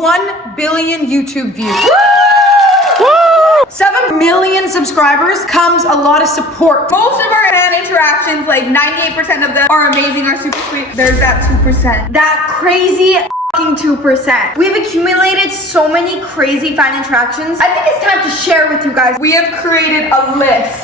1 billion YouTube views. 7 million subscribers comes a lot of support. Most of our fan interactions, like 98% of them are amazing, are super sweet. There's that 2%. That crazy fucking 2%. We've accumulated so many crazy fan interactions. I think it's time to share with you guys. We have created a list.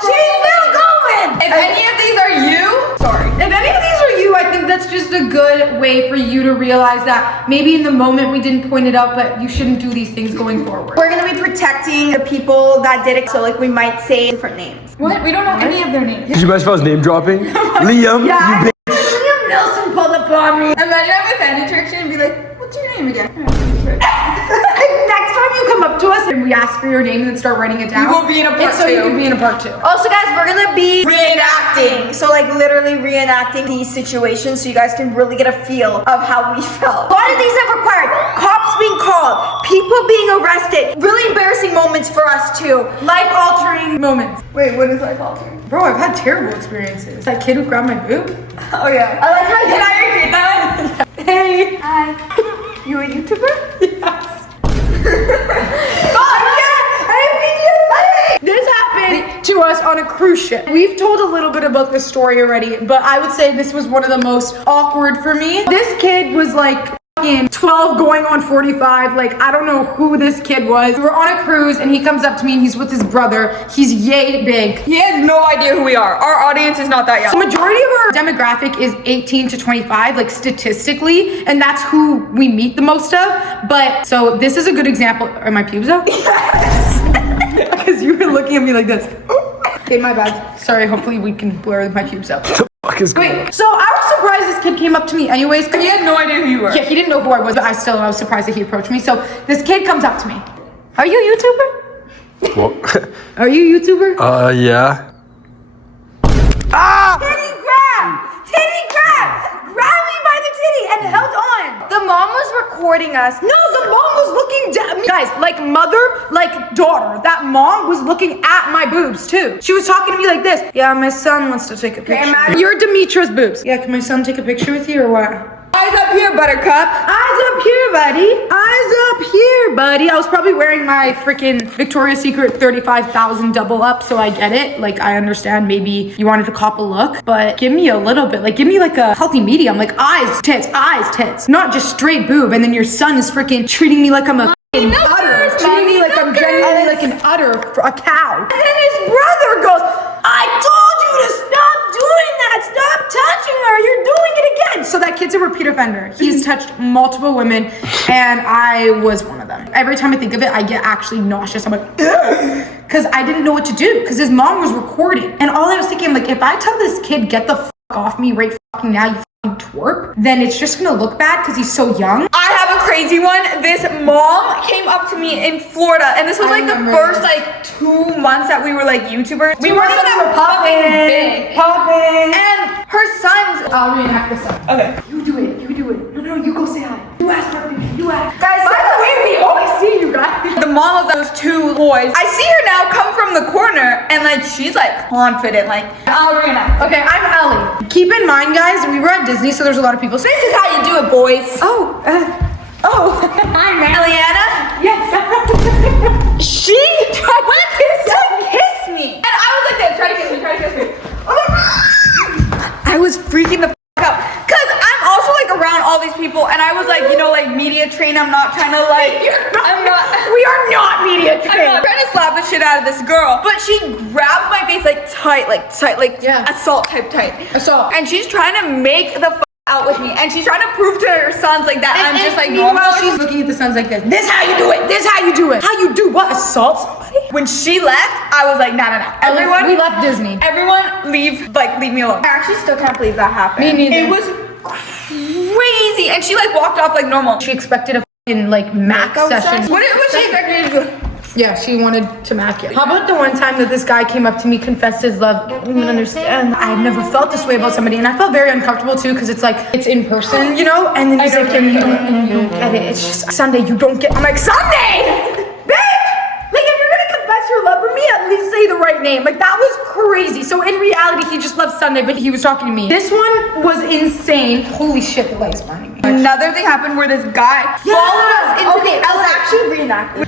She's still going! If any of these are you, sorry. If any of these are you, I think that's just a good way for you to realize that maybe in the moment we didn't point it out, but you shouldn't do these things going forward. We're gonna be protecting the people that did it, so like we might say different names. What? We don't know any of their names. Did you guys spell name dropping? Liam, Yeah. you bitch. Liam Nelson pulled up on me. Imagine having a fan interaction and be like, what's your name again? Next time you come up to us and we ask for your name and then start writing it down, You will be in a part it's so you two. can be in a part 2. Also guys, we're gonna be reenacting. So like literally reenacting these situations so you guys can really get a feel of how we felt. A lot of these have required cops being called, people being arrested, really embarrassing moments for us too. Life-altering moments. Wait, what is life altering? Bro, I've had terrible experiences. That kid who grabbed my boob. Oh yeah. I like how can I repeat that one? Hey. Hi. You a YouTuber? Yes. This happened to us on a cruise ship. We've told a little bit about this story already, but I would say this was one of the most awkward for me. This kid was like 12 going on 45. Like, I don't know who this kid was. We were on a cruise and he comes up to me and he's with his brother. He's yay big. He has no idea who we are. Our audience is not that young. The majority of our demographic is 18 to 25, like statistically, and that's who we meet the most of. But so this is a good example. Are my pubes out? Yes. Because you were looking at me like this. Okay, my bad. Sorry, hopefully we can blur my pubes out. Wait, so I was surprised this kid came up to me anyways. He had no idea who you were. Yeah, he didn't know who I was, but I was surprised that he approached me. So this kid comes up to me. Are you a YouTuber? What? Are you a YouTuber? Yeah. Ah! Titty grab! Titty grab! Grab me by the titty and held on. The mom was recording us. No, the mom was looking down. Guys, like mother, like daughter. That mom was looking at my boobs too. She was talking to me like this. Yeah, my son wants to take a picture. You're Demitra's boobs. Yeah, can my son take a picture with you or what? Eyes up here, buttercup. Eyes up here, buddy. Eyes up here, buddy. I was probably wearing my freaking Victoria's Secret 35,000 double up, so I get it. Like, I understand maybe you wanted to cop a look, but give me a little bit. Like, give me like a healthy medium. Like, eyes, tits. Not just straight boob, and then your son is freaking treating me like I'm a udder. Treating me like I'm genuinely like an udder for a cow. And then his brother goes, I told you to stop doing that. Stop touching her. You're doing it again. So that kid's a repeat offender. He's touched multiple women, and I was one of them. Every time I think of it, I get actually nauseous. I'm like, because I didn't know what to do because his mom was recording. And all I was thinking, like, if I tell this kid, get the fuck off me right fucking now, you twerp, then it's just gonna look bad because he's so young. I have a crazy one. This mom came up to me in Florida, and this was like the first like 2 months that we were like YouTubers. We weren't even that popping big. And her son's. I'll reenact this up. Okay. You do it. No, you go say hi. You ask her. You ask. Guys, By the way, we always see you guys. the mom of those 2 boys. I see her now come from the corner, and like she's like confident, like I'll reenact. Okay, I'm Ellie. Keep in mind, guys, we were at Disney, so there's a lot of people. So This is how you do it, boys. oh, Hi, man. Eliana. yes. She went to kiss me, and I was like, this, try to kiss me. I was freaking the f out, cause I'm also like around all these people, and I was like, you know, like media trained. I'm not trying to like. I'm not. We are not media I'm trained. not trying to slap the shit out of this girl, but she grabbed my face like tight, Yeah. assault type tight. Assault. And she's trying to make the f out with me, and she's trying to prove to her sons like that I'm just like normal. Meanwhile, she's looking at the sons like this. This how you do it. This how you do it. How you do what? Assault somebody? When she left, I was like, nah. Everyone, we left Disney. everyone, leave me alone. I actually still can't believe that happened. Me neither. It was crazy, and she like walked off like normal. She expected a fucking like mac session. What was she expecting to do? Yeah, she wanted to mac it. How about the one time that this guy came up to me, confessed his love? I don't even understand. I've never felt this way about somebody, and I felt very uncomfortable too, because it's like, it's in person, you know? And then he's like, and you don't get it. It's just Sunday, you don't get. I'm like, Sunday! Bitch! Like, if you're gonna confess your love for me, at least say the right name. Like, that was crazy. So in reality, he just loves Sunday, but he was talking to me. This one was insane. Holy shit, the light's blinding me. Another thing happened where this guy followed us into the elevator. actually reenacted.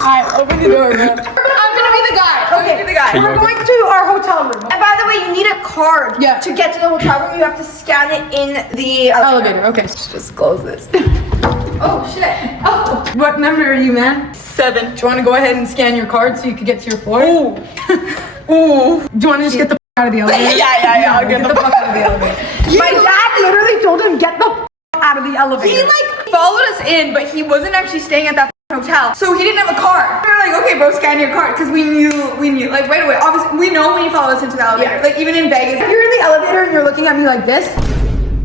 Alright, open the door, man. I'm gonna be the guy. Okay, the guy. We're going to our hotel room. And by the way, you need a card to get to the hotel room. You have to scan it in the Elevator, okay. Just close this. Oh shit. Oh. What number are you, man? 7. Do you want to go ahead and scan your card so you can get to your floor? Ooh. Ooh. Do you want to just get the out of the elevator? Yeah. I'll get the fuck out of the elevator. My dad literally told him, get the out of the elevator. He like followed us in, but he wasn't actually staying at that hotel, so he didn't have a card. We were like, okay, bro, scan your card, because we knew, like right away. Obviously, we know when you follow us into the elevator. Like even in Vegas, If you're in the elevator and you're looking at me like this,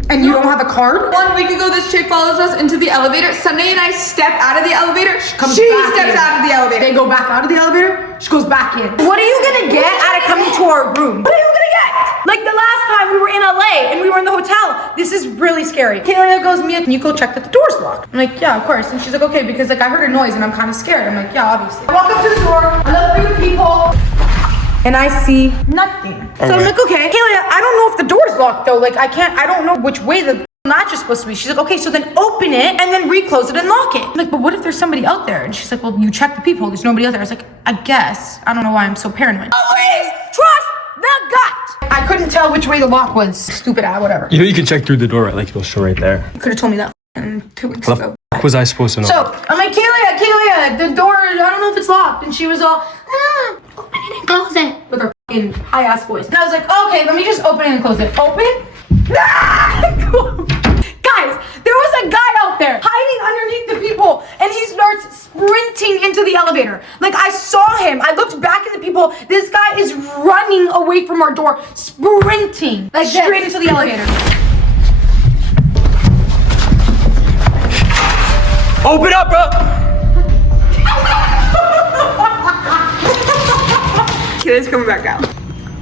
and you don't have a card, 1 week ago, this chick follows us into the elevator. Sunday and I step out of the elevator. She back steps in. out of the elevator. they go back out of the elevator, she goes back in. What are you gonna get out of coming to our room? What are you gonna get? Like the last time we were in LA and we were in the hotel. This is really scary. Kayla goes, Mia, can you go check that the door's locked? I'm like, yeah, of course. And she's like, okay, because like I heard a noise and I'm kind of scared. I'm like, yeah, obviously. I walk up to the door, I look for you people, and I see nothing. So I'm like, okay, Kayla, I don't know if the door's locked though. Like I don't know which way the match is supposed to be. She's like, okay, so then open it and then reclose it and lock it. I'm like, but what if there's somebody out there? And she's like, well, you check the peephole. There's nobody out there. I was like, I guess. I don't know why I'm so paranoid. Always trust the gut. I couldn't tell which way the lock was. Stupid whatever. You know you can check through the door, right? Like it'll show right there. You could have told me that 2 weeks ago. What the fuck was I supposed to know? So I'm like, Kayla, the door, I don't know if it's locked. And she was all, open it and close it. With her fucking high ass voice. And I was like, okay, let me just open it and close it. Open? Guys, there was a guy out there hiding underneath the people and he starts sprinting into the elevator. Like I saw him. I looked back at the people. This guy is running away from our door, sprinting like straight into the elevator. Open up, bro! Kayla's coming back out.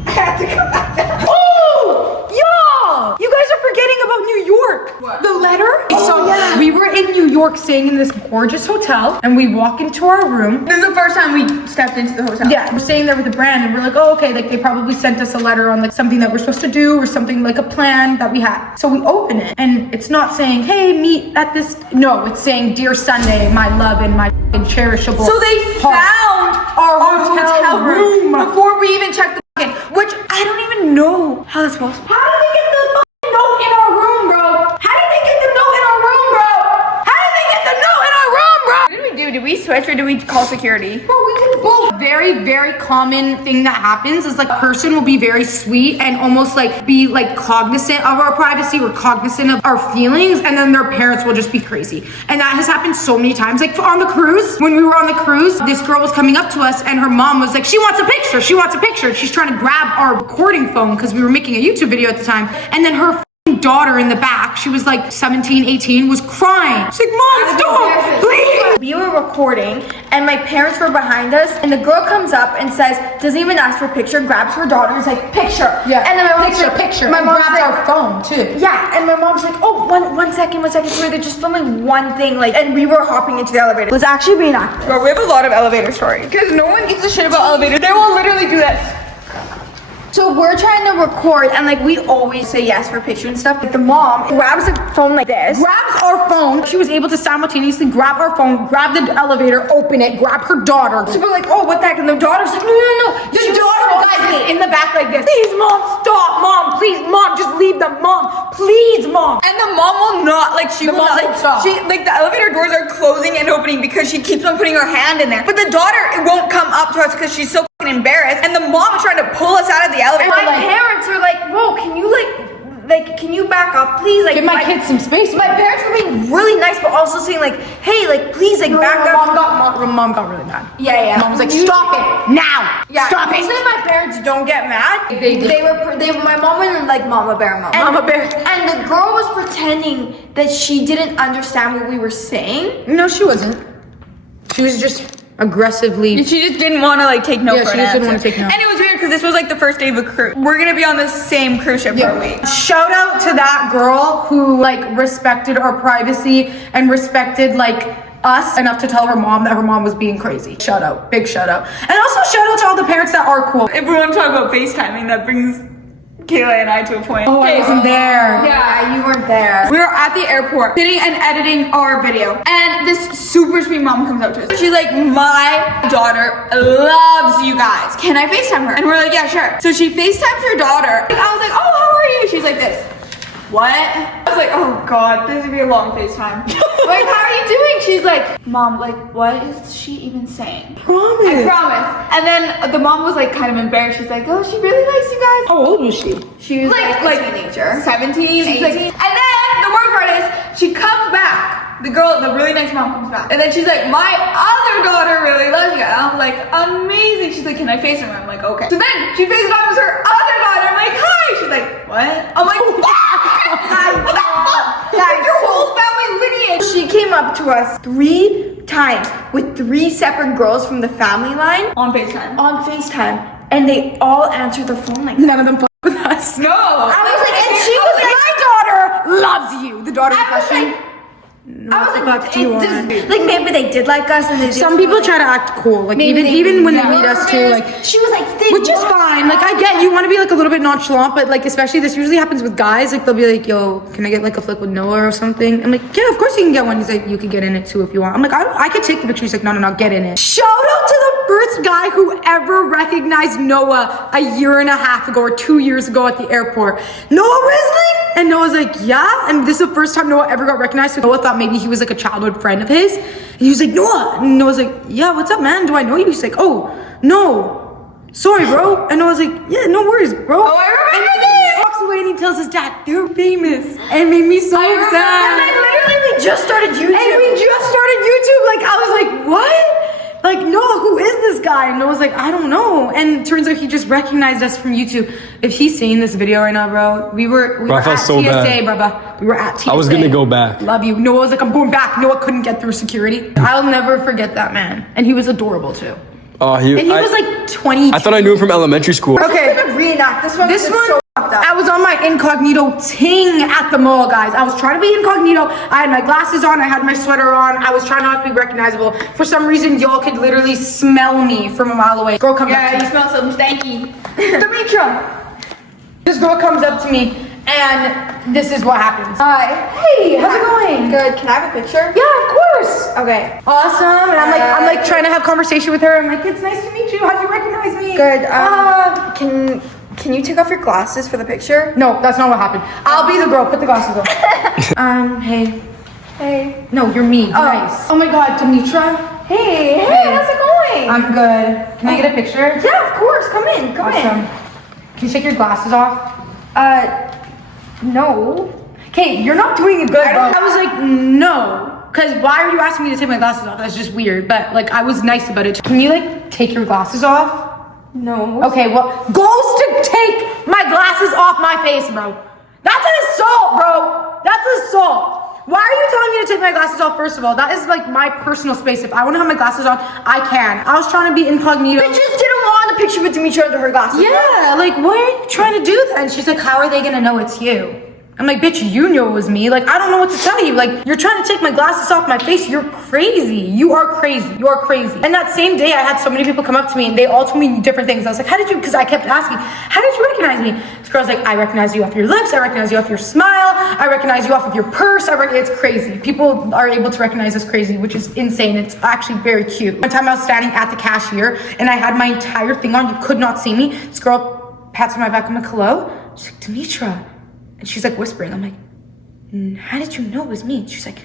I had to come back down. Oh, y'all! You guys are forgetting about New York. What? The letter? So yeah, we were in New York staying in this gorgeous hotel and we walk into our room. This is the first time we stepped into the hotel. Yeah, we're staying there with the brand and we're like, oh, okay, like they probably sent us a letter on like something that we're supposed to do or something like a plan that we had. So we open it and it's not saying, hey, meet at this. No, it's saying, dear Sunday, my love and my cherishable. So they heart." found our hotel room before we even checked the fucking, which I don't even know how that's possible. How did they get the fucking note in our room, bro? How did they get the note in our room, bro? How did they get the note in our room, bro? What did we do? Did we switch or did we call security? Bro, we did both. Very, very common thing that happens is like a person will be very sweet and almost like be like cognizant of our privacy or cognizant of our feelings, and then their parents will just be crazy. And that has happened so many times. Like on the cruise, when we were on the cruise, this girl was coming up to us and her mom was like, she wants a picture. She wants a picture. She's trying to grab our recording phone because we were making a YouTube video at the time. And then her daughter in the back, she was like 17, 18, was crying. She's like, Mom, stop, please. We were recording and my parents were behind us and the girl comes up and says, doesn't even ask for a picture, grabs her daughter and is like, picture. Yeah, And then my mom's like, picture. My and mom's grabs like, our phone too. yeah, and my mom's like, oh, one second, sorry, they're just filming one thing, like, and we were hopping into the elevator. It was actually reenacted. Bro, we have a lot of elevator stories because no one gives a shit about elevators. They will literally do that. So we're trying to record and like we always say yes for picture and stuff. Like the mom grabs the phone like this. Grabs our phone. She was able to simultaneously grab our phone, grab the elevator, open it, grab her daughter. So we're like, oh, what the heck? And the daughter's like, no. The daughter, guys, is in the back like this. Please, Mom, stop, Mom. Please, Mom, just leave them, Mom. Please, Mom. And the mom will not, like, she The will mom not, won't like, stop. she, like, the elevator doors are closing and opening because she keeps on putting her hand in there. But the daughter, it won't come up to us because she's so fucking embarrassed. And the mom is trying to pull us out of the elevator. My parents are like, whoa, can you can you back up, please? Like, Give my kids some space. My parents were being really nice, but also saying like, hey, like, please, like, back up. Mom got really mad. Yeah. Mom was like, stop it now. Yeah, Stop it. usually my parents don't get mad. They did. My mom was like Mama Bear mom. Mama Bear. And the girl was pretending that she didn't understand what we were saying. No, she wasn't. She was just aggressively. She just didn't want to, like, take no Yeah, for she an just didn't answer. wanna take no. And it was weird because this was like the first day of a cruise. We're gonna be on the same cruise ship for a week. Shout out to that girl who like respected our privacy and respected like us enough to tell her mom that her mom was being crazy. Shout out, big shout out. And also shout out to all the parents that are cool. If we want to talk about FaceTiming, that brings Kayla and I to a point. Oh, I wasn't there. Yeah, You weren't there. we were at the airport sitting and editing our video, and this super sweet mom comes up to us. She's like, my daughter loves you guys. Can I FaceTime her? And we're like, yeah, sure. So she FaceTimes her daughter. And I was like, oh, how are you? She's like this. What? I was like, oh God, this is gonna be a long FaceTime. Like, how are you doing? She's like, Mom, like, what is she even saying? Promise. I promise. And then the mom was like kind of embarrassed. She's like, oh, she really likes you guys. How old was she? She was like a teenager. 17, She's 18. like- And then the worst part is she comes back. The really nice mom comes back. And then she's like, my other daughter really loves you. And I'm like, amazing. She's like, can I FaceTime her? I'm like, okay. So then she FaceTimes her other daughter. I'm like, hi. She's like, what? I'm like, Guys, your whole family lineage. She came up to us 3 times with 3 separate girls from the family line On FaceTime. on FaceTime, and they all answered the phone like None of them with us. No. I was like, and she I was was like, like, my daughter loves you. The daughter in I was question. like, What the fuck do you want? like maybe they did like us, and they did Some people try to act cool, like Maybe even they when they were meet us too, nervous. like. She was like, Which is fine. Like, I get you want to be like a little bit nonchalant, but like, especially this usually happens with guys. Like, they'll be like, yo, can I get like a flick with Noah or something? I'm like, yeah, of course you can get one. He's like, you could get in it too if you want. I'm like, I could take the picture. He's like, no, get in it. Shout out to the first guy who ever recognized Noah a year and a half ago or 2 years ago at the airport. Noah Risling? And Noah's like, yeah. And this is the first time Noah ever got recognized. So Noah thought maybe he was like a childhood friend of his. And he was like, Noah. And Noah's like, yeah, what's up, man? Do I know you? He's like, oh, no. Sorry, bro. And I was like, yeah, no worries, bro. Oh, I remember and this. he walks away and he tells his dad, you're famous. And it made me so And sad. then literally we just started YouTube. And we just started YouTube. Like, I was like, what? Like, Noah, who is this guy? And Noah's like, I don't know. And turns out he just recognized us from YouTube. If he's seeing this video right now, bro, we were I at felt so TSA, bad. brother. We were at TSA. I was gonna go back. Love you. Noah was like, I'm going back. Noah couldn't get through security. I'll never forget that man. And he was adorable too. Oh, And he was like 20. I thought I knew him from elementary school. Okay. We're gonna reenact this one. This It's one, so fucked up. I was on my incognito ting at the mall, guys. I was trying to be incognito. I had my glasses on. I had my sweater on. I was trying not to be recognizable. For some reason, y'all could literally smell me from a mile away. Girl comes up Yeah, to you me. smell something stanky. Demitra. This girl comes up to me, and this is what happens. Hi. Hey, how's it going? Good. Can I have a picture? Yeah, of course. Okay. Awesome. And I'm like trying to have conversation with her. I'm like, it's nice to meet you. How'd you recognize me? Good. Can you take off your glasses for the picture? No, that's not what happened. I'll be the girl. Put the glasses on. Hey. Hey. No, you're me. Nice. Oh my God, Demitra. Hey. How's it going? I'm good. Can I get a picture? Yeah, of course. Come in. Come Awesome. Can you take your glasses off? in. No. Okay, you're not doing it good, bro. I don't- I was like, no. Cause why are you asking me to take my glasses off? That's just weird. But like, I was nice about it. Can you like take your glasses off? No. Okay, well, goes to take my glasses off my face, bro. That's an assault, bro. That's assault. Why are you telling me to take my glasses off, first of all? That is like my personal space. If I want to have my glasses on, I can. I was trying to be incognito. I just didn't want the picture with Demitra under her glasses. Yeah, like, why are you trying to do that? And she's like, how are they gonna know it's you? I'm like, bitch, you know it was me. Like, I don't know what to tell you. Like, you're trying to take my glasses off my face. You're crazy. You are crazy. You are crazy. And that same day, I had so many people come up to me and they all told me different things. I was like, how did you, because I kept asking, how did you recognize me? This girl's like, I recognize you off your lips. I recognize you off your smile. I recognize you off of your purse. It's crazy. People are able to recognize us crazy, which is insane. It's actually very cute. One time I was standing at the cashier and I had my entire thing on. You could not see me. This girl pats on my back. I'm like, hello? She's like, Demitra. And she's like whispering. I'm like, how did you know it was me? She's like,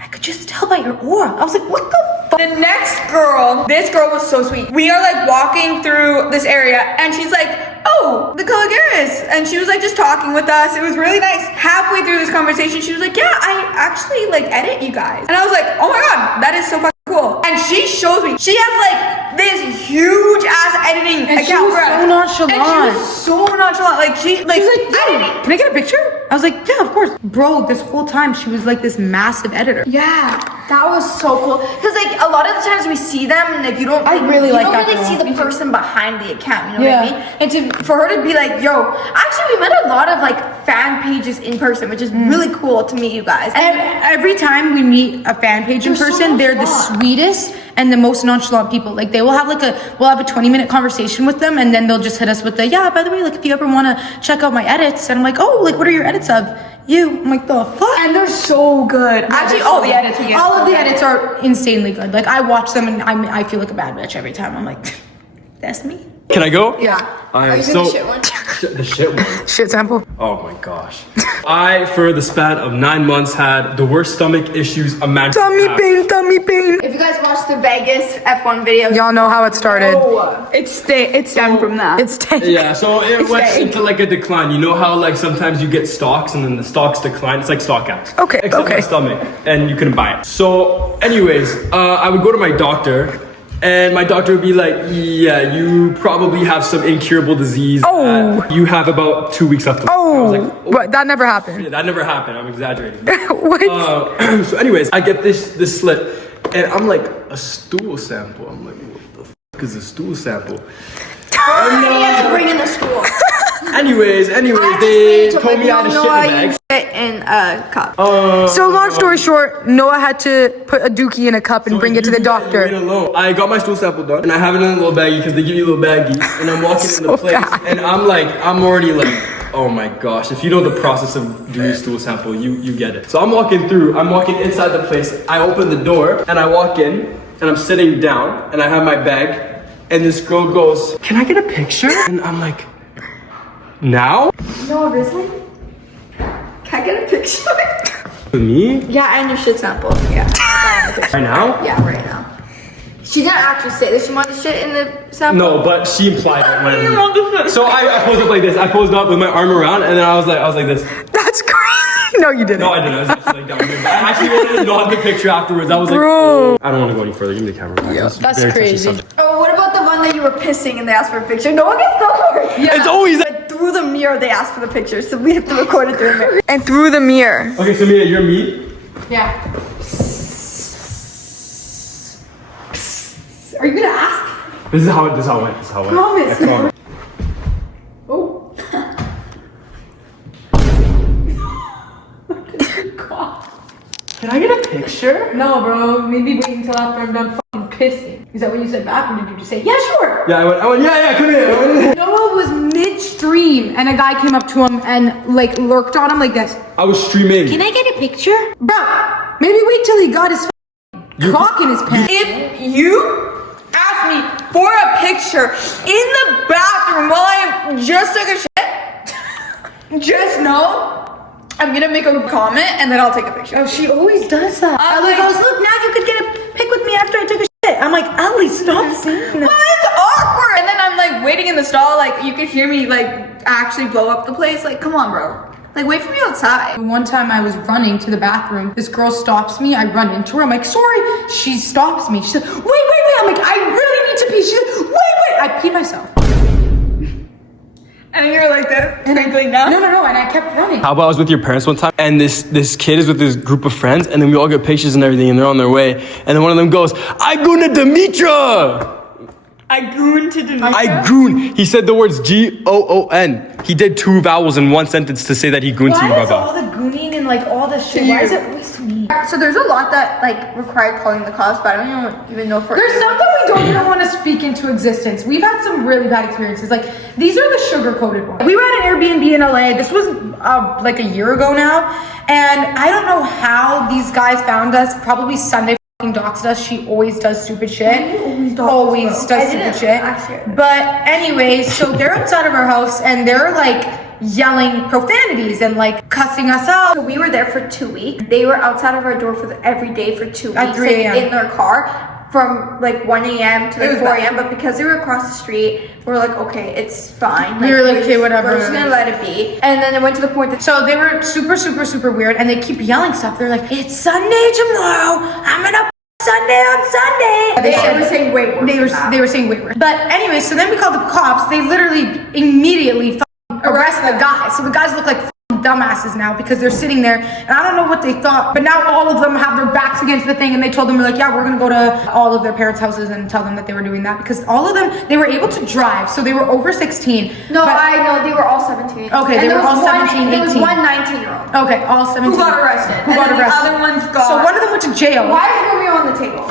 I could just tell by your aura. I was like, what the fuck? The next girl, this girl was so sweet. We are like walking through this area and she's like, oh, the Kalogeras. And she was like just talking with us. It was really nice. Halfway through this conversation, she was like, yeah, I actually like edit you guys. And I was like, oh my God, that is so fucking cool. And she shows me, she has like this huge ass editing And she account. was so nonchalant. And she was so nonchalant. Like she, like, She was like, editing. can I get a picture? I was like, yeah, of course. Bro, this whole time she was like this massive editor. Yeah, that was so cool. Cause like a lot of the times we see them, and if you don't, I really like you that don't really girl. see the person behind the account. You know Yeah. what I mean? And for her to be like, yo, actually, we met a lot of like fan pages in person, which is really cool to meet you guys. And every time we meet a fan page in person, they're the sweetest and the most nonchalant people. Like they will have we'll have a 20-minute conversation with them, and then they'll just hit us with by the way, like if you ever want to check out my edits, and I'm like, oh, like what are your edits of? You. I'm like, the fuck? And they're so good. Actually, all the edits we get. All of the edits are insanely good. Like I watch them and I feel like a bad bitch every time. I'm like, that's me. Can I go? Yeah. Alright, you so the shit one? the shit one. Shit sample. Oh my gosh. I, for the span of 9 months, had the worst stomach issues imaginable. Tummy pain. If you guys watched the Vegas F1 video, Y'all know how it started. It stemmed from that. It's tank. Yeah, so it went into like a decline. You know how like sometimes you get stocks and then the stocks decline? It's like StockX. Okay, Except okay. my stomach, and you couldn't buy it. So anyways, I would go to my doctor, and my doctor would be like, yeah, you probably have some incurable disease. Oh. You have about 2 weeks left to live. I was like, oh, But that never happened. yeah, that never happened. I'm exaggerating. What? So anyways, I get this slip, and I'm like, a stool sample. I'm like, what the fuck is a stool sample? he had to bring in the school. Anyways, they told me I had to shit in the bag. Shit in a cup. So long story short, Noah had to put a dookie in a cup and bring it to the Wait doctor. alone. I got my stool sample done, and I have it in a little baggie because they give you a little baggie, and I'm walking in the place, bad. and I'm already like, oh my gosh, if you know the process of doing a stool sample, you get it. So I'm walking inside the place, I open the door, and I walk in, and I'm sitting down, and I have my bag, and this girl goes, can I get a picture? And I'm like, now? No, Risley? Can I get a picture? With me? Yeah, and your shit sample. Yeah. Right now? Yeah, right now. She didn't actually say that she wanted shit in the sample. No, but she implied it when. So I posed up like this. I posed up with my arm around, and then I was like this. That's crazy. No, you didn't. No, I didn't. I was actually like down here. I actually wanted to nod the picture afterwards. I was like, Bro. oh. I don't want to go any further. Give me the camera. Yeah, That's crazy. Oh, what about the one that you were pissing and they asked for a picture? No one gets no Yeah. It's always that. But through the mirror, they asked for the picture, so we have to record it through the mirror. And through the mirror. Okay, so Mia, you're me. Yeah. Are you gonna ask? This is how it went. Promise. I promise. Oh. Can I get a picture? No, bro. Maybe wait until after I'm done fucking pissing. Is that what you said back, or did you just say, yeah, sure? Yeah, I went, yeah, come here. Noah was mid-stream, and a guy came up to him and like lurked on him like this. I was streaming. Can I get a picture? Bro, maybe wait till he got his cock in his pants. If you ask me for a picture in the bathroom while I just took a shit, just know I'm gonna make a comment and then I'll take a picture. Oh, she always does that. I'm Ellie like- goes, look, now you could get a pic with me after I took a shit. I'm like, Ellie, stop saying Well, that. it's awkward. And then I'm like waiting in the stall, like you could hear me like actually blow up the place. Like, come on, bro. Like, wait for me outside. One time I was running to the bathroom. This girl stops me. I run into her. I'm like, sorry. She stops me. She said, wait. I'm like, I really need to pee. She said, wait. I peed myself. And then you were like this, sprinkling down. No. And I kept running. How about I was with your parents one time, and this kid is with this group of friends, and then we all get pictures and everything, and they're on their way, and then one of them goes, I goon to Demitra! I gooned to Demitra. I goon. He said the words G-O-O-N. He did 2 vowels in one sentence to say that he gooned to you, Why is all brother. the gooning and like all this shit? Why is it always to me? So there's a lot that like require calling the cops, but I don't even know for There's some that we don't even want to speak into existence. We've had some really bad experiences. Like, these are the sugar-coated ones. We were at an Airbnb in LA. This was like a year ago now. And I don't know how these guys found us. Probably Sunday fucking doxed us. She always does stupid shit. Always does stupid shit. But anyways, so they're outside of our house and they're like yelling profanities and like cussing us out. So we were there for 2 weeks. They were outside of our door for every day for 2 weeks. At 3 like, a.m. in their car from like 1 a.m. to It like was 4 bad. a.m. But because they were across the street, we were like, okay, it's fine. We were like, okay, whatever. We're just gonna let it be. And then it went to the point that So they were super weird and they keep yelling stuff. They're like, it's Sunday tomorrow. I'm gonna Sunday on Sunday. they were saying way worse. They were saying way worse. But anyway, so then we called the cops. They literally immediately arrest the guys. So the guys look like fucking dumbasses now because they're sitting there and I don't know what they thought, but now all of them have their backs against the thing and they told them, like, yeah, we're gonna go to all of their parents' houses and tell them that they were doing that because all of them, they were able to drive, so they were over 16. No, but, I know, they were all 17. Okay, and they were all 17, 18. There was one 19-year-old. Okay, all 17. Who got arrested. Who got arrested. The other ones got... So one of them went to jail. Why is Romeo on the table?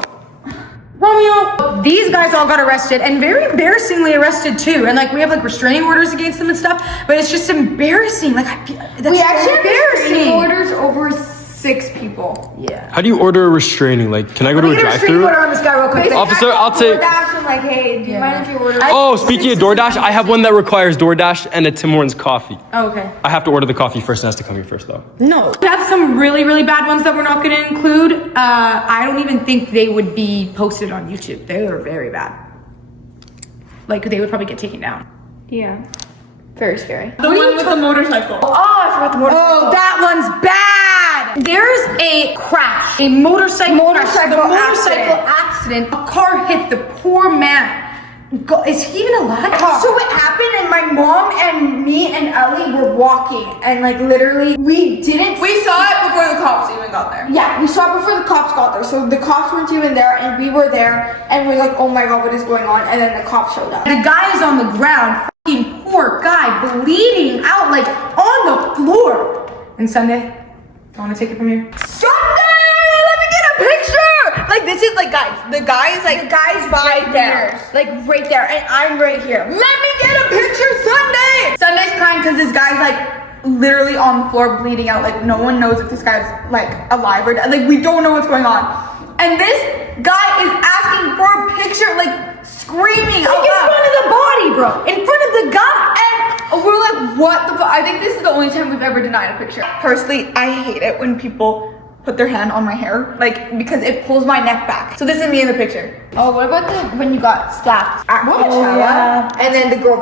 Romeo, these guys all got arrested and very embarrassingly arrested too. And like we have like restraining orders against them and stuff, but it's just embarrassing. Like that's We actually have embarrassing. restraining orders over 6 people. Yeah. How do you order a restraining? Like, can I go to a Get a restraining drive-thru? order on this guy real quick. Officer, I'll take- DoorDash, I'm like, hey, do you mind if you order? Oh, speaking of DoorDash, I have one that requires DoorDash and a Tim Hortons coffee. Oh, okay. I have to order the coffee first. It has to come here first, though. No. We have some really, really bad ones that we're not going to include. I don't even think they would be posted on YouTube. They were very bad. Like, they would probably get taken down. Yeah. Very scary. The one with the motorcycle. Oh, I forgot the motorcycle. Oh, that one's bad. There's a crash, a motorcycle accident. A car hit the poor man. Is he even alive? So what happened, and my mom and me and Ellie were walking, and like literally, we didn't. We saw it before the cops even got there. Yeah, we saw it before the cops got there. So the cops weren't even there, and we were there, and we're like, oh my god, what is going on? And then the cops showed up. The guy is on the ground, fucking poor guy, bleeding out like on the floor. And Sunday, I want to take it from here. Sunday, let me get a picture. Like this is like guys. The guy is like Right there, like right there, and I'm right here. Let me get a picture, Sunday. Sunday's crying because this guy's like literally on the floor bleeding out. Like no one knows if this guy's like alive or dead. Like we don't know what's going on. And this guy is asking for a picture, like screaming Like in front of the body, bro. In front of the guy. And we're like, what the fuck? I think this is the only time we've ever denied a picture. Personally, I hate it when people put their hand on my hair, like because it pulls my neck back. So this is me in the picture. Oh, what about when you got slapped at What? Coachella? Yeah. And then the girl,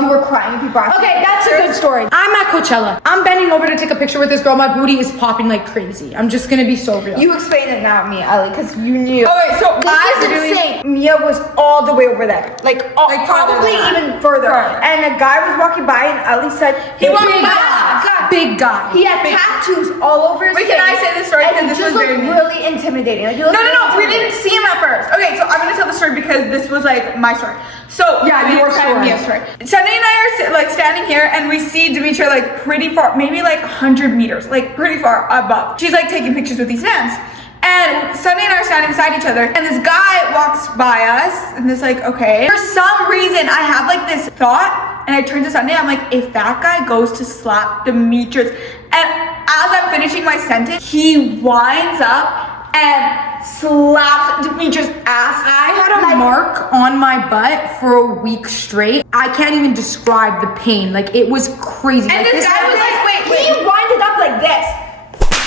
you were crying, and people asked. Okay, that's a good story. I'm at Coachella. I'm bending over to take a picture with this girl. My booty is popping like crazy. I'm just gonna be so real. You explain it now, me, Ellie, because you knew. Okay, so This I is literally- insane. Mia was all the way over there, like Like probably farther than even further. Farther. And a guy was walking by, and Ellie said he walked big by. guy. Big guy. He had tattoos all over his Wait, face. can I say this story? And Because he this just was very looked mean. really intimidating. Like, he looked No, really we didn't see him at first. Okay, so I'm gonna tell the story because this was like my story. So Yeah, your story. Mia's story. Sunday and I are like standing here, and we see Demitra like pretty far, maybe like 100 meters, like pretty far above. She's like taking pictures with these fans. And Sunday and I are standing beside each other, and this guy walks by us, and it's like, okay. For some reason, I have like this thought, and I turn to Sunday, I'm like, if that guy goes to slap Demitra's, and as I'm finishing my sentence, he winds up and slaps Demitra's ass. I had a mark on my butt for a week straight. I can't even describe the pain. Like it was crazy. And Like, this guy was like, wait. He winded up like this.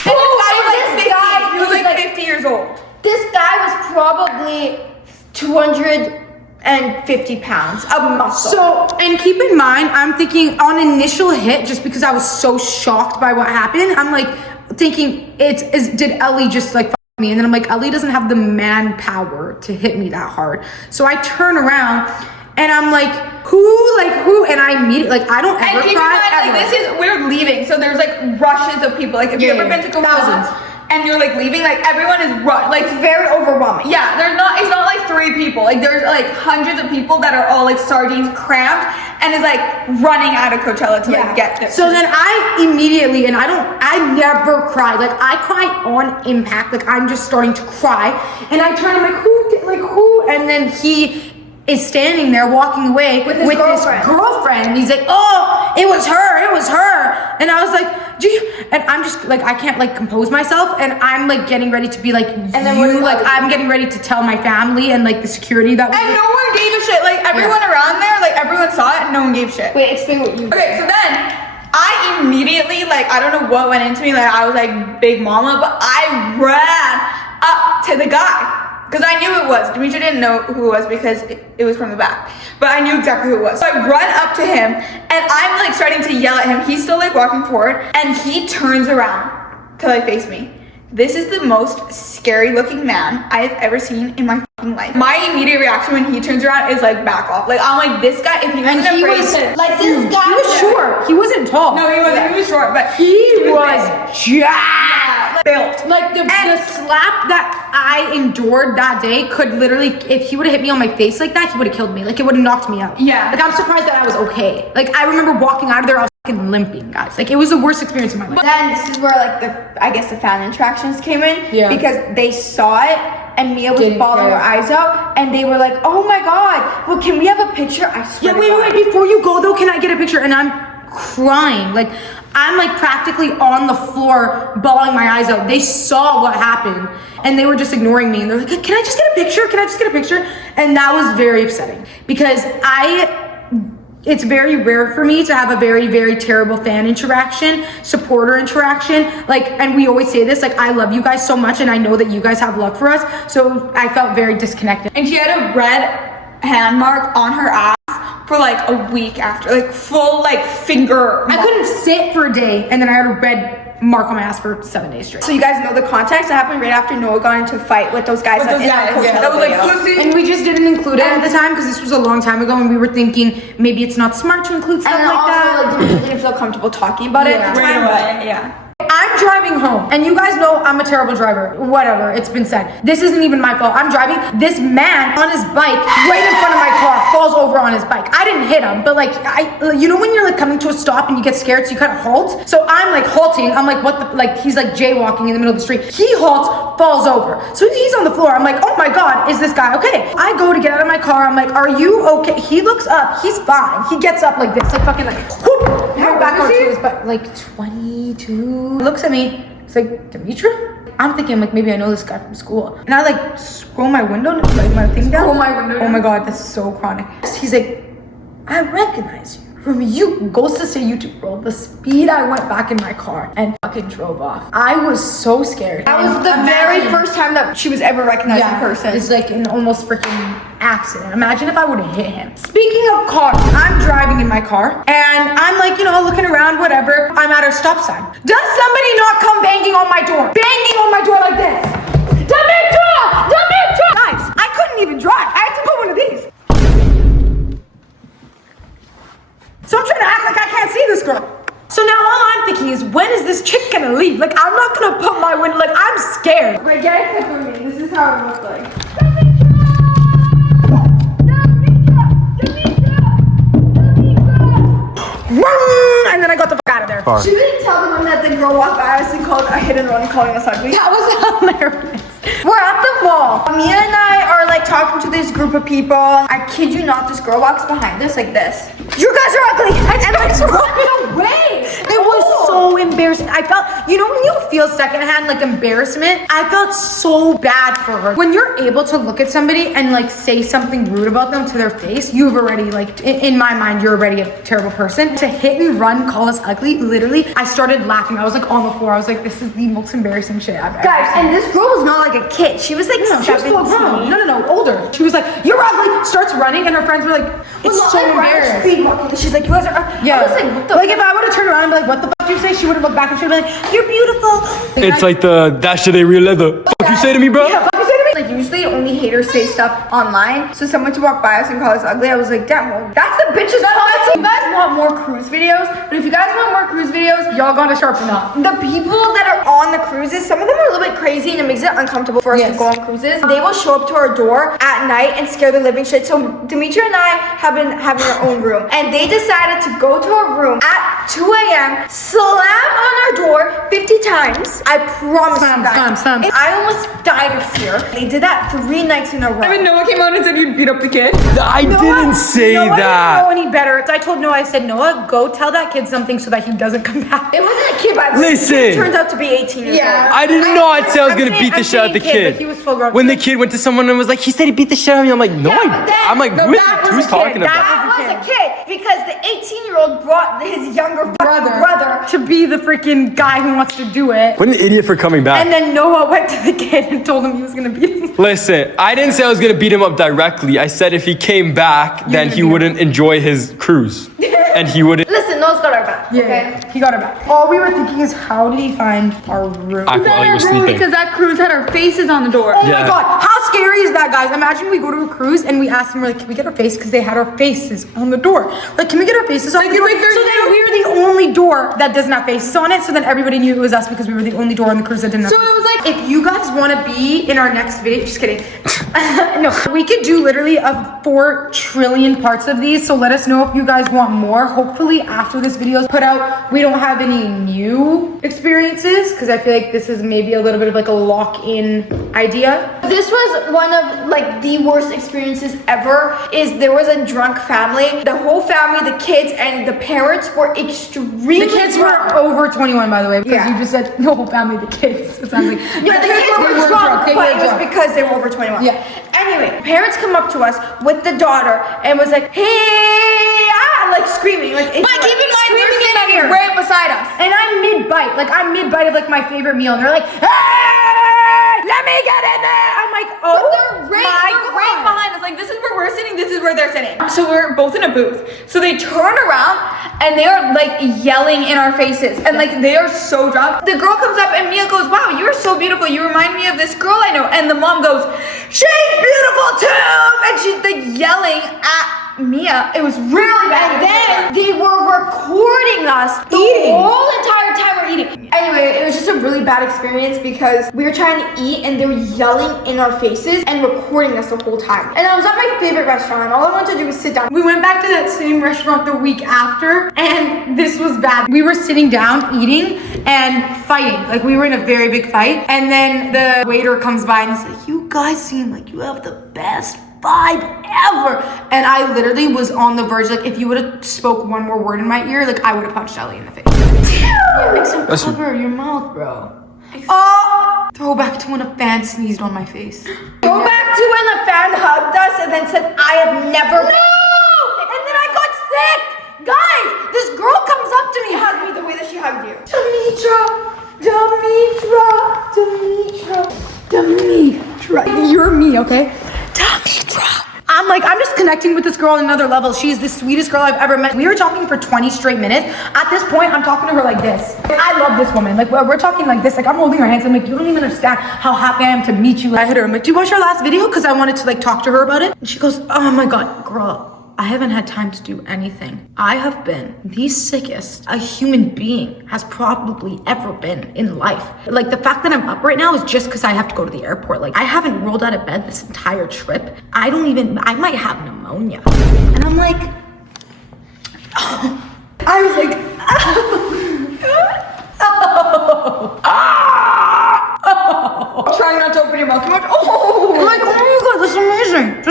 And this guy was like this 50. guy He was was like like- 50 years old. This guy was probably 250 pounds of muscle. So, and keep in mind, I'm thinking on initial hit, just because I was so shocked by what happened, I'm like thinking, did Ellie just like fuck me? And then I'm like, Ellie doesn't have the manpower to hit me that hard. So I turn around and I'm like, who? And I immediately, like, I don't And ever keep in cry. mind, like, ever. we're leaving, so there's like rushes of people. Like, if Yeah, you've ever yeah. been to Coachella Thousands. and you're like leaving, like everyone is like it's very overwhelming. yeah, it's not like 3 people. Like there's like hundreds of people that are all like sardines cramped and is like running out of Coachella to like get there. So then I immediately, and I never cry. Like I cry on impact. Like I'm just starting to cry, and I turn. I'm like, who? And then he is standing there walking away With his girlfriend. his girlfriend. And he's like, oh, it was her. And I was like, gee, and I'm just like, I can't like compose myself, and I'm like getting ready to be like, and then what did like Ellie do? I'm getting ready to tell my family and like the security that was and no one gave a shit. Like everyone around there, like everyone saw it and no one gave shit. Wait, explain what you. Okay, so then I immediately, like, I don't know what went into me. Like, I was like big mama, but I ran up to the guy because I knew it was. Demitra didn't know who it was because it was from the back, but I knew exactly who it was. So I run up to him and I'm like starting to yell at him. He's still like walking forward and he turns around to like face me. This is the most scary looking man I've ever seen in my fucking life. My immediate reaction when he turns around is like back off. Like I'm like, this guy, if he wasn't afraid, like this guy. He was short. He wasn't tall. no, he wasn't. He was short, but He was big. jacked. Built. Like the slap that I endured that day could literally, if he would have hit me on my face like that, he would have killed me. Like it would have knocked me out. Yeah. Like I'm surprised that I was okay. Like I remember walking out of there, I was fucking limping, guys. Like it was the worst experience of my life. Then this is where like the fan interactions came in. Yeah. Because they saw it and Mia was Didn't bawling care. her eyes out and they were like, oh my god, well can we have a picture? I swear Yeah, to God. wait, before you go though, can I get a picture? And I'm crying. Like I'm like practically on the floor bawling my eyes out. They saw what happened and they were just ignoring me and they're like, can I just get a picture? Can I just get a picture? And that was very upsetting because it's very rare for me to have a very, very terrible fan interaction, supporter interaction. Like, and we always say this, like, I love you guys so much and I know that you guys have love for us. So I felt very disconnected. And she had a red hand mark on her ass for like a week after, like full like finger. I couldn't sit for a day and then I had a red mark on my ass for 7 days straight. So you guys know the context that happened right after Noah got into a fight with those guys. With those in guys, Coachella yeah. That was like video. pussy. And we just didn't include it at the time because this was a long time ago and we were thinking maybe it's not smart to include stuff And then like that. also like didn't feel comfortable talking about it at the Right time, away, but yeah. I'm driving home, and you guys know I'm a terrible driver. Whatever, it's been said. This isn't even my fault. I'm driving. This man on his bike, right in front of my car, falls over on his bike. I didn't hit him, but like, you know when you're like coming to a stop and you get scared, so you kind of halt. So I'm like halting. I'm like, what the? Like he's like jaywalking in the middle of the street. He halts, falls over. So he's on the floor. I'm like, oh my god, is this guy okay? I go to get out of my car. I'm like, are you okay? He looks up. He's fine. He gets up like this, like fucking like, whoop, right back onto his bike. Like 22. Looks at me. It's like, Demitra? I'm thinking like maybe I know this guy from school. And I like scroll my window, like my thing down. Scroll my window Oh down. my god, that's so chronic. He's like, I recognize you from you. Goes to say YouTube, bro. The speed I went back in my car and fucking drove off. I was so scared. that was the very first time that she was ever recognized in person. It's like an almost freaking accident. Imagine if I would have hit him. Speaking of cars, I'm driving in my car and I'm like, looking around, whatever. I'm at a stop sign. Does somebody not come banging on my door? Banging on my door like this. Demitra! Demitra! Guys, I couldn't even drive. I had to put one of these. So I'm trying to act like I can't see this girl. So now all I'm thinking is, when is this chick gonna leave? Like, I'm not gonna put my window, like, I'm scared. Wait, get a clip of me. This is how it looked like. And then I got the fuck out of there. She didn't tell them that the girl walked by us and called a hit and run, calling us ugly. That was hilarious. We're at the mall. Mia and I are like talking to this group of people. I kid you not, this girl walks behind us like this. You guys are ugly. And I run away. It was so embarrassing. I felt, when you feel secondhand like embarrassment, I felt so bad for her. When you're able to look at somebody and like say something rude about them to their face, you've already like, in my mind, you're already a terrible person. To hit and run, call us ugly, literally, I started laughing. I was like on the floor. I was like, this is the most embarrassing shit I've ever Guys, seen. and this girl was not like a kid. She was like No, she was 17. full grown. No, older. She was like, you're ugly, starts running, and her friends were like, it's so embarrassing. Speed walking. She's like, you guys are ugly. Yeah. I was like, what the like if I would have turned around and be like, what the fuck did you say? She would have looked back and she would have been like, you're beautiful. It's like that shit ain't real leather. Fuck you say to me, bro? Yeah, fuck you say to me? Like usually only haters say stuff online. So someone to walk by us and call us ugly, I was like, damn, well, that's the bitches policy. You guys want more cruise videos, but if you guys want more cruise videos, Y'all gotta sharpen up. the people that are on the cruises, some of them are a little bit crazy and it makes it uncomfortable for us to Yes. go on cruises. They will show up to our door at night and scare the living shit. So Demitra and I have been having our own room and they decided to go to our room at 2 a.m., slam on our door 50 times. I promise you guys. Slam. And I almost died of fear. They did that 3 nights in a row. I mean, Noah came out and said you beat up the kid. I didn't say Noah that. didn't know any better. I told Noah, I said, Noah, go tell that kid something so that he doesn't come back. It wasn't a kid, by the way. Listen. He turns out to be 18 years old. I did not say I was I'm gonna saying- beat the I'm shit out of the saying kid, but he was full grown. When the kid went to someone and was like, he said he beat the shit out of me. I'm like, no, I'm like, no, that was who's a kid. talking That about? That was a kid because the 18-year-old brought his younger brother. to be the freaking guy who wants to do it. What an idiot for coming back. And then Noah went to the kid and told him he was gonna beat him. Listen, I didn't say I was gonna beat him up directly. I said if he came back, then gonna he beat him. wouldn't enjoy his cruise. and he wouldn't. Listen, Noah's got our back. Yeah, Okay. he got it back. All we were thinking is, how did he find our room? I thought he was sleeping. Because that cruise had our faces on the door. Oh Yeah. my god, how scary is that, guys? Imagine we go to a cruise and we ask them, we're like, can we get our face? Because they had our faces on the door. Like, can we get our faces on the door? it's like So then we were the only door that doesn't have faces on it. So then everybody knew it was us because we were the only door on the cruise that didn't have So faces. it was like, If you guys want to be in our next video, just kidding. No, we could do literally 4 trillion parts of these. So let us know if you guys want more. Hopefully after this video is put out, we don't have any new experiences because I feel like this is maybe a little bit of like a lock-in idea. This was one of like the worst experiences ever. Is there was a drunk family. The whole family, the kids and the parents were extremely The kids drunk. were over 21, by the way, because Yeah. you just said the whole family, the kids. It sounds like Yeah, the kids were drunk, but it was because they were over 21. Yeah. Anyway, parents come up to us with the daughter and was like, hey, like screaming. Like, but keep in mind, they're screaming in our sitting ear. right beside us. And I'm mid-bite. Like, I'm mid-bite of like my favorite meal. And they're like, hey, let me get in there. I'm like, oh, But they're right behind us. Like, this is where we're sitting, this is where they're sitting. So we're both in a booth. So they turn around and they're like yelling in our faces. And like, they are so drunk. The girl comes up and Mia goes, wow, you're so beautiful. You remind me of this girl I know. And the mom goes, she's beautiful too. And she's like yelling at Mia. It was really bad. And then they were recording us the whole entire time we're eating. Anyway, it was just a really bad experience because we were trying to eat and they were yelling in our faces and recording us the whole time. And I was at my favorite restaurant and all I wanted to do was sit down. We went back to that same restaurant the week after, and this was bad. We were sitting down eating and fighting. Like, we were in a very big fight. And then the waiter comes by and he's like, you guys seem like you have the best vibe ever. And I literally was on the verge, like, if you would have spoke one more word in my ear, like, I would have punched Ellie in the face. Yeah, make some cover your mouth, bro. Oh, throwback to when a fan sneezed on my face. Go back to when the fan hugged us and then said, I have never been. No! And then I got sick. Guys, this girl comes up to me, hugged me the way that she hugged you. Demitra. You're me, okay? Demitra. I'm just connecting with this girl on another level. She's the sweetest girl I've ever met. We were talking for 20 straight minutes. At this point, I'm talking to her like this. I love this woman. Like, we're talking like this. Like, I'm holding her hands. I'm like, you don't even understand how happy I am to meet you. I hit her. I'm like, do you watch our last video? Because I wanted to like talk to her about it. And she goes, oh my God, girl. I haven't had time to do anything. I have been the sickest a human being has probably ever been in life. Like, the fact that I'm up right now is just because I have to go to the airport. Like, I haven't rolled out of bed this entire trip. I might have pneumonia. And I'm like, oh. I was like, Trying not to open your mouth too much. Oh! I'm like, oh my God, that's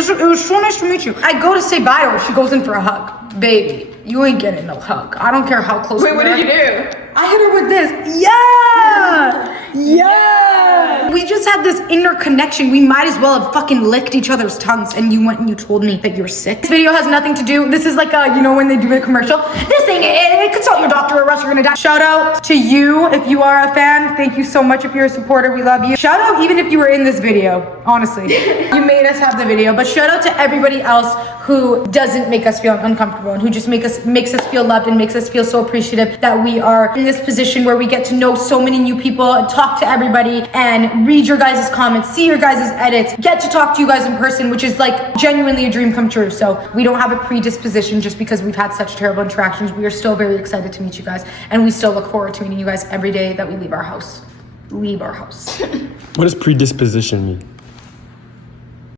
amazing. It was so nice to meet you. I go to say bye to her. She goes in for a hug. Baby, you ain't getting no hug. I don't care how close Wait, we what are. did you do? I hit her with this. Yeah! Yeah! We just had this inner connection. We might as well have fucking licked each other's tongues, and you went and you told me that you were sick. This video has nothing to do. This is like you know when they do a commercial. This thing, consult your doctor or else you're gonna die. Shout out to you if you are a fan. Thank you so much if you're a supporter. We love you. Shout out even if you were in this video, honestly. You made us have the video, but shout out to everybody else who doesn't make us feel uncomfortable and who just makes us feel loved and makes us feel so appreciative that we are in this position where we get to know so many new people and talk to everybody and read your guys' comments, see your guys' edits, get to talk to you guys in person, which is like genuinely a dream come true. So we don't have a predisposition just because we've had such terrible interactions. We are still very excited to meet you guys, and we still look forward to meeting you guys every day that we leave our house. Leave our house. What does predisposition mean?